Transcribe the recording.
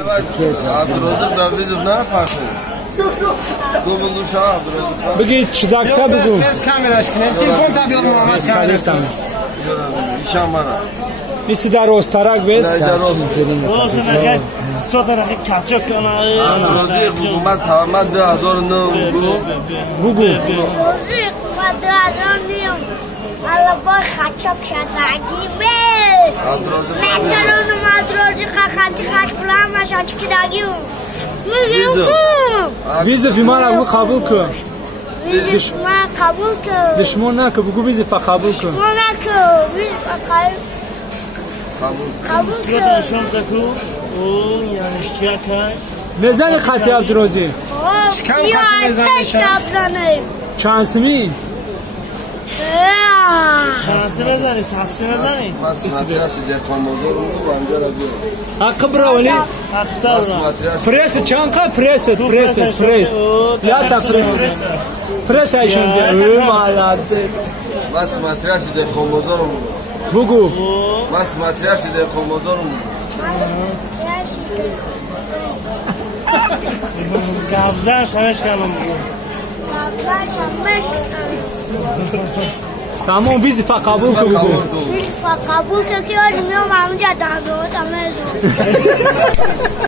عبدالرزاق داویزوف نه پاسه دو بلوش ها عبدالرزاق بگید چیزاکتا بگو بس کامراش کنه تلفن تا بیاد محمد کامراش ایشان منه ایسی در استرک بست روز نخیر سو طرقی کچک کنه عبدالرزاق بگو من تمام 2009 بگو روزی من 2009 حالا با خچک شدگیمه مترون مدروزی خاطی خاط بلند ماشان چی داگیو میگم ویزا فی ما رو قبول کن ویزا ما قبول کن دشمن نکن بگو ویزا فا قبول کن دشمن نکن ویزا قبول سکوت نشون تکو او یعنی اشتیا که نزن خطی عبدالرزاق شکم خطی نزنه چانسمی چانسی بزنی سحسی بزنی ماتریاش دهقان بزرگ بود و انجا را بیاد حق براولی اختار پریس چند که پریس یا تا پریس ایشون ده مالات بس ماتریاش دهقان بزرگ بود بگو بس ماتریاش دهقان بزرگ بود گفزن شمش کنم تمام ویزا فا قبول کن بگو قبول که میام همونجا دادم